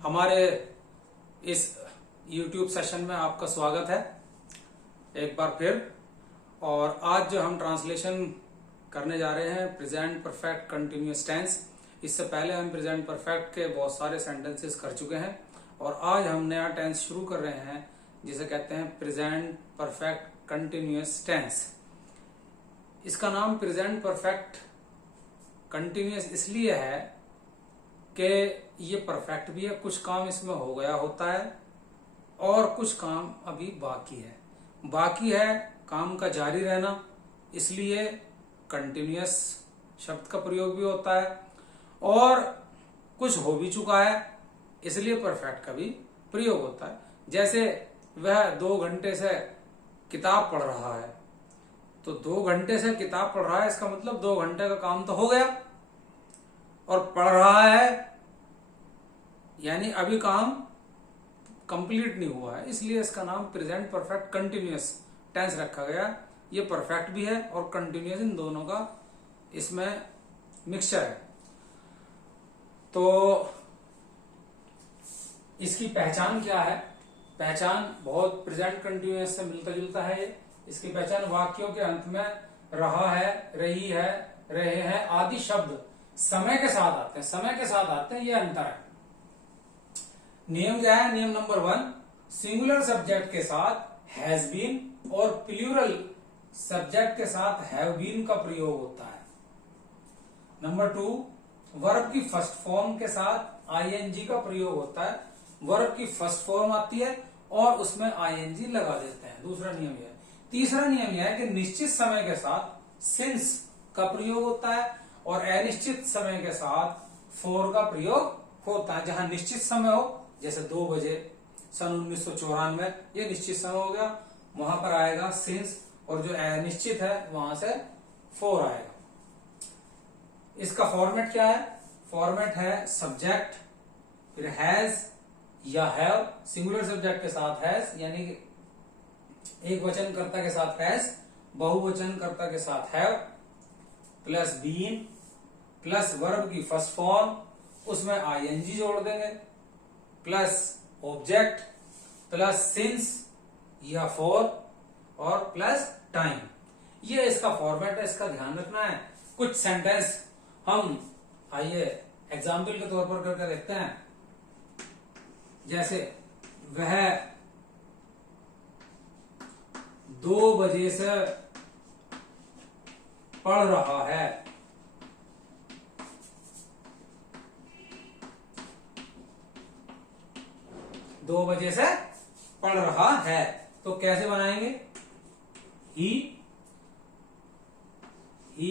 हमारे इस YouTube session में आपका स्वागत है एक बार फिर। और आज जो हम ट्रांसलेशन करने जा रहे हैं प्रेजेंट परफेक्ट कंटिन्यूअस टेंस। इससे पहले हम प्रेजेंट परफेक्ट के बहुत सारे सेंटेंसेस कर चुके हैं और आज हम नया टेंस शुरू कर रहे हैं जिसे कहते हैं प्रेजेंट परफेक्ट कंटिन्यूअस टेंस। इसका नाम प्रेजेंट परफेक्ट कंटिन्यूअस इसलिए है कि ये परफेक्ट भी है, कुछ काम इसमें हो गया होता है और कुछ काम अभी बाकी है काम का जारी रहना, इसलिए कंटिन्यूअस शब्द का प्रयोग भी होता है। और कुछ हो भी चुका है इसलिए परफेक्ट का भी प्रयोग होता है। जैसे वह 2 घंटे से किताब पढ़ रहा है, तो 2 घंटे से किताब पढ़ रहा है इसका मतलब 2 घंटे का काम तो हो गया, और पढ़ रहा है यानी अभी काम कंप्लीट नहीं हुआ है, इसलिए इसका नाम प्रेजेंट परफेक्ट कंटिन्यूअस टेंस रखा गया। ये परफेक्ट भी है और कंटिन्यूअस, इन दोनों का इसमें मिक्सचर है। तो इसकी पहचान क्या है? पहचान बहुत प्रेजेंट कंटिन्यूअस से मिलता जुलता है। इसकी पहचान वाक्यों के अंत में रहा है, रही है, रहे हैं आदि शब्द समय के साथ आते हैं, ये अंतर है। नियम क्या है? नियम नंबर 1, सिंगुलर सब्जेक्ट के साथ हैज बीन और प्लूरल सब्जेक्ट के साथ हैव बीन का प्रयोग होता है। नंबर 2, वर्ब की फर्स्ट फॉर्म के साथ आईएनजी का प्रयोग होता है। वर्ब की फर्स्ट फॉर्म आती है और उसमें आईएनजी लगा देते हैं। दूसरा नियम यह है। तीसरा नियम यह है कि निश्चित समय के साथ सिंस का प्रयोग होता है और अनिश्चित समय के साथ फॉर का प्रयोग होता है। जहां निश्चित समय हो, जैसे 2 बजे सन 1994, ये निश्चित समय हो गया, वहां पर आएगा सिंस, और जो अनिश्चित है वहां से फॉर आएगा। इसका फॉर्मेट क्या है? फॉर्मेट है सब्जेक्ट, फिर हैज या हैव, सिंगुलर सब्जेक्ट के साथ हैज यानी कि एक वचनकर्ता के साथ हैज, बहुवचनकर्ता के साथ have, plus been, plus verb की फर्स्ट फॉर्म, उसमें आईएनजी जोड़ देंगे, प्लस ऑब्जेक्ट, प्लस सिंस या फॉर, और प्लस टाइम। ये इसका फॉर्मेट है, इसका ध्यान रखना है। कुछ सेंटेंस हम आइए एग्जाम्पल के तौर पर करके देखते हैं। जैसे वह 2 बजे से पढ़ रहा है, दो बजे से पढ़ रहा है, तो कैसे बनाएंगे? ही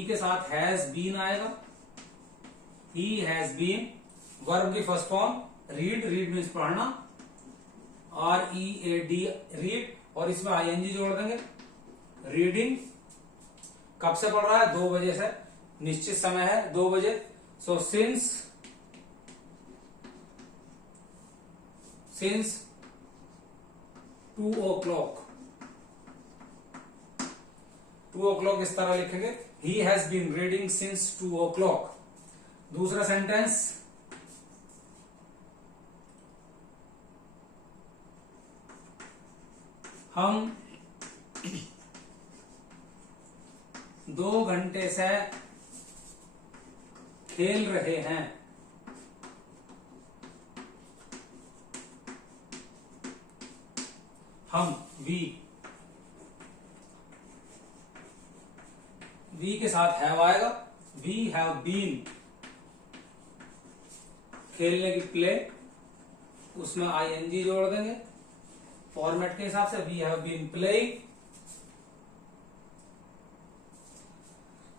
के साथ हैज बीन आएगा, ही हैज बीन, वर्ब की first form read, read means पढ़ना, READ रीड, और इसमें आईएनजी जोड़ देंगे। रीडिंग, कब से पढ़ रहा है? 2 बजे से, निश्चित समय है 2 बजे, सो सिंस 2 o'clock। 2 o'clock इस तरह लिखेंगे, he has been reading since 2 o'clock। दूसरा सेंटेंस, हम 2 घंटे से खेल रहे हैं, हम वी के साथ हैव आएगा, वी हैव बीन, खेलने की प्ले, उसमें आईएनजी जोड़ देंगे फॉर्मेट के हिसाब से, वी हैव बीन प्लेइंग।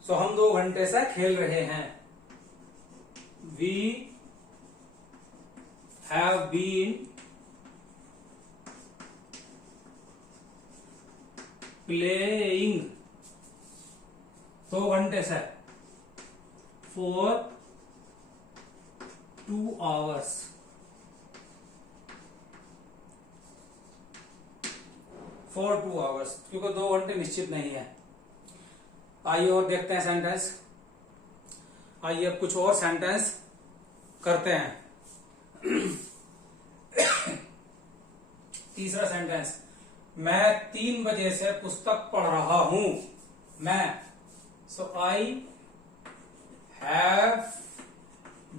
सो हम 2 घंटे से खेल रहे हैं, वी हैव बीन प्लेइंग 2 घंटे से, फॉर 2 hours। फॉर 2 hours, क्योंकि 2 घंटे निश्चित नहीं है। आइए और देखते हैं सेंटेंस। आइए अब कुछ और सेंटेंस करते हैं। तीसरा सेंटेंस, मैं 3 बजे से पुस्तक पढ़ रहा हूं। मैं, so I have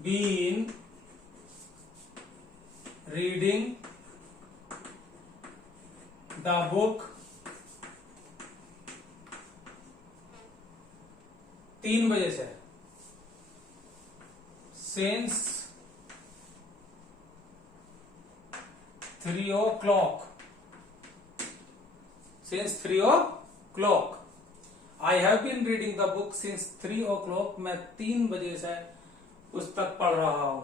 been reading the book 3 बजे से, since 3 o'clock, since 3 o'clock, I have been reading the book since 3 o'clock, मैं 3 बजे से पुस्तक पढ़ रहा हूं।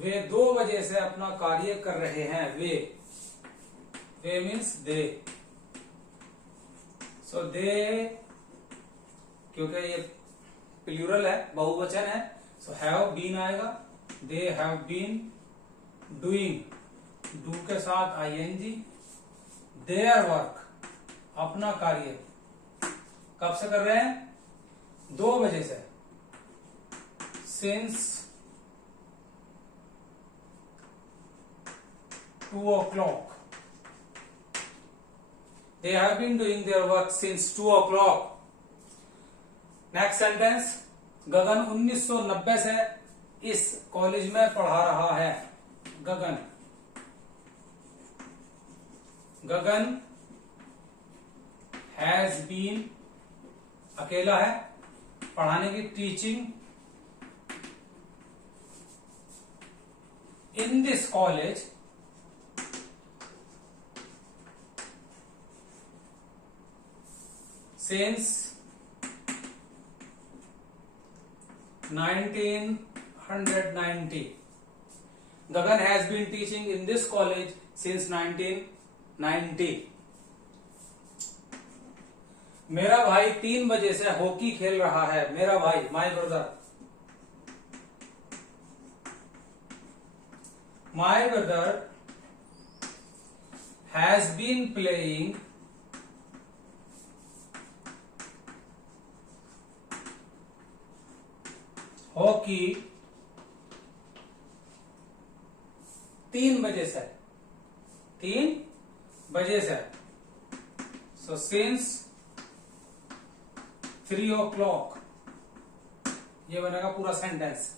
वे 2 बजे से अपना कार्य कर रहे हैं। वे मीन्स दे, सो दे, क्योंकि ये प्लूरल है, बहुवचन है, सो हैव बीन आएगा। They have been doing, do के साथ आईएनजी, देयर वर्क, अपना कार्य कब से कर रहे हैं? 2 बजे से, since 2 o'clock, they have been doing their work since 2 o'clock। Next sentence, Gagan 1990 से इस कॉलेज में पढ़ा रहा है। गगन हैज बीन, अकेला है, पढ़ाने की, teaching in this college since 1990। Gagan has been teaching in this college since 1990। मेरा भाई 3 बजे से हॉकी खेल रहा है। मेरा भाई, my brother, my brother has been playing hockey 3 बजे से, 3 बजे से, सो सिंस 3 o'clock, ये बनेगा पूरा sentence.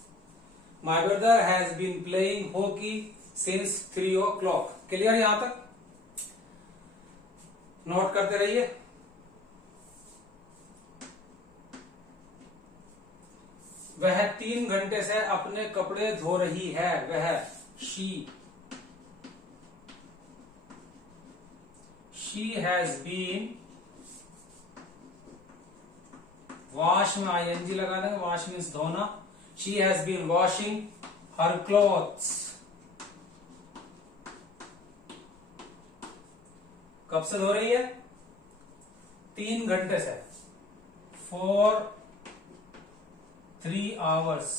My brother has been playing hockey since 3 o'clock। Clear यहां तक? नोट करते रहिए। वह 3 घंटे से अपने कपड़े धो रही है। वह, शी हैज बीन, वॉश में आईएनजी लगा देंगे, वॉश मीन्स धोना। She has been washing her clothes, कब से धो रही है? 3 घंटे से, फॉर 3 hours।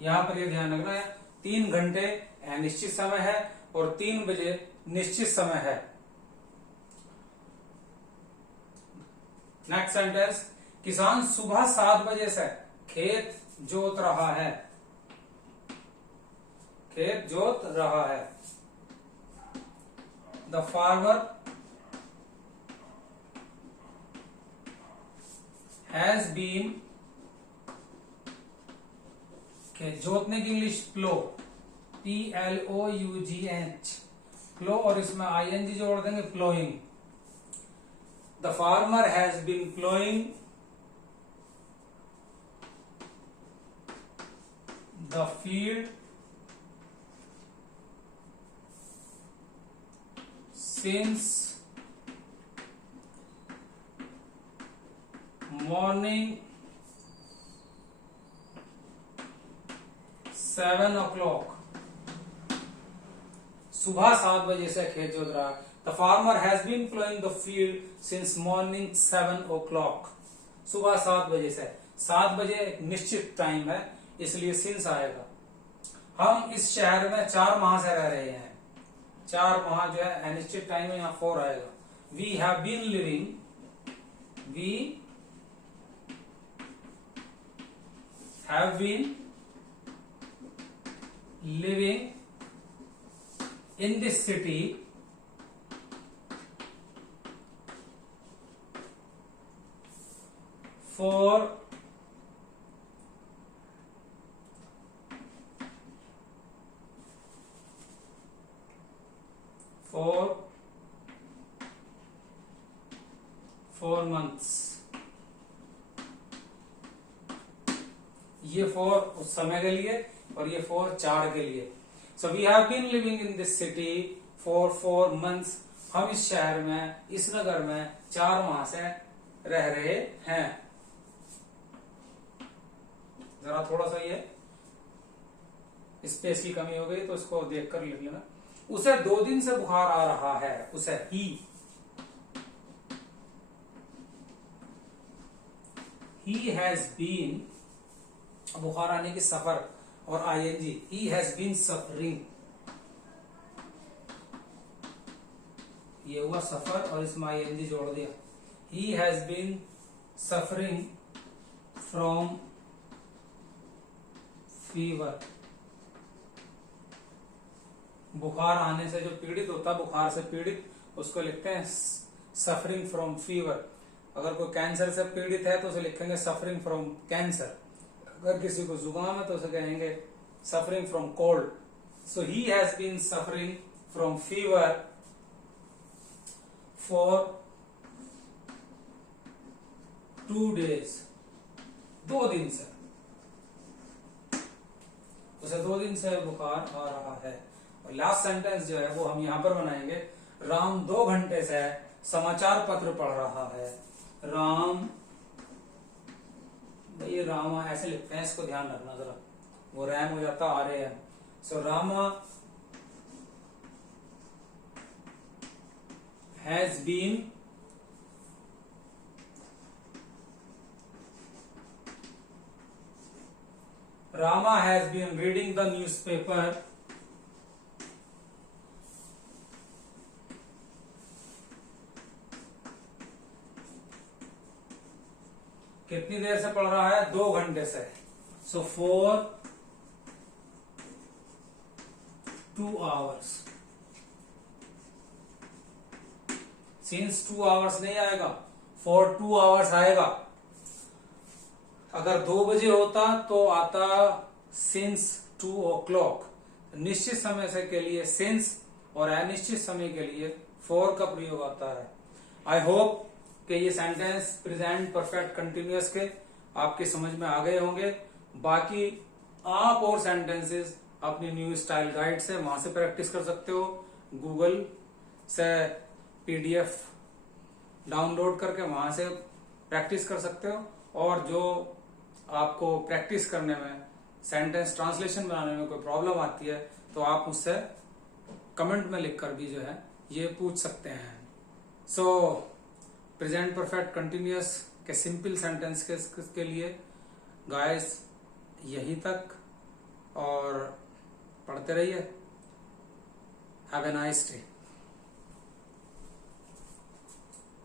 यहां पर ये ध्यान रखना है, 3 घंटे अनिश्चित समय है और 3 बजे निश्चित समय है। नेक्स्ट सेंटेंस, किसान सुबह 7 बजे से खेत जोत रहा है। खेत जोत रहा है। द फार्मर हैज बीन, जोतने की इंग्लिश प्लो, PLOUGH, प्लो, और इसमें आईएनजी जोड़ देंगे, ploughing. The farmer has been ploughing the field since morning 7 o'clock। सुबह 7 बजे से खेत जोत रहा। The farmer has been ploughing the field since morning 7 o'clock। सुबह 7 बजे से, 7 बजे एक निश्चित टाइम है, इसलिए सिंस आएगा। हम इस शहर में 4 माह से रह रहे हैं। 4 माह जो है अनिश्चित टाइम है, यहां 4 आएगा। We have been living, we have been living in this city for 4 months। ये 4 उस समय के लिए और ये 4 4 के लिए। So we have been living in this city for 4 months। हम इस शहर में, इस नगर में 4 माह से रह रहे हैं। जरा थोड़ा सा ये स्पेस की कमी हो गई तो इसको देख कर लिख लेना। उसे 2 दिन से बुखार आ रहा है। उसे he has been, बुखार आने की सफर और ing, he has been suffering, ये हुआ सफर और इसमें ing जोड़ दिया। he has been suffering from fever। बुखार आने से जो पीड़ित होता है, बुखार से पीड़ित, उसको लिखते हैं सफरिंग फ्रॉम फीवर। अगर कोई कैंसर से पीड़ित है तो उसे लिखेंगे सफरिंग फ्रॉम कैंसर। अगर किसी को जुकाम है तो उसे कहेंगे suffering from cold. So he has been suffering from fever for 2 days। 2 दिन से, उसे 2 दिन से बुखार आ रहा है। और लास्ट सेंटेंस जो है वो हम यहां पर बनाएंगे। राम 2 घंटे से समाचार पत्र पढ़ रहा है। राम, ये रामा ऐसे लिखते हैं, इसको ध्यान रखना जरा, वो रैम हो जाता RAM। So Rama has been reading the newspaper कितनी देर से पढ़ रहा है? 2 घंटे से। So for 2 hours। Since 2 hours नहीं आएगा, फॉर 2 hours आएगा। अगर 2 बजे होता तो आता सिंस 2 o'clock। निश्चित समय से के लिए सिंस और अनिश्चित समय के लिए फॉर का प्रयोग आता है। आई होप कि ये सेंटेंस प्रेजेंट परफेक्ट कंटिन्यूअस के आपके समझ में आ गए होंगे। बाकी आप और सेंटेंसेस अपनी न्यू स्टाइल गाइड से वहां से प्रैक्टिस कर सकते हो। गूगल से PDF डाउनलोड करके वहां से प्रैक्टिस कर सकते हो। और जो आपको प्रैक्टिस करने में, सेंटेंस ट्रांसलेशन बनाने में कोई प्रॉब्लम आती है तो आप मुझसे कमेंट में लिखकर भी जो है ये पूछ सकते हैं। सो प्रेजेंट परफेक्ट कंटिन्यूअस के सिंपल सेंटेंस के लिए गाइस यहीं तक, और पढ़ते रहिए। Have a nice day.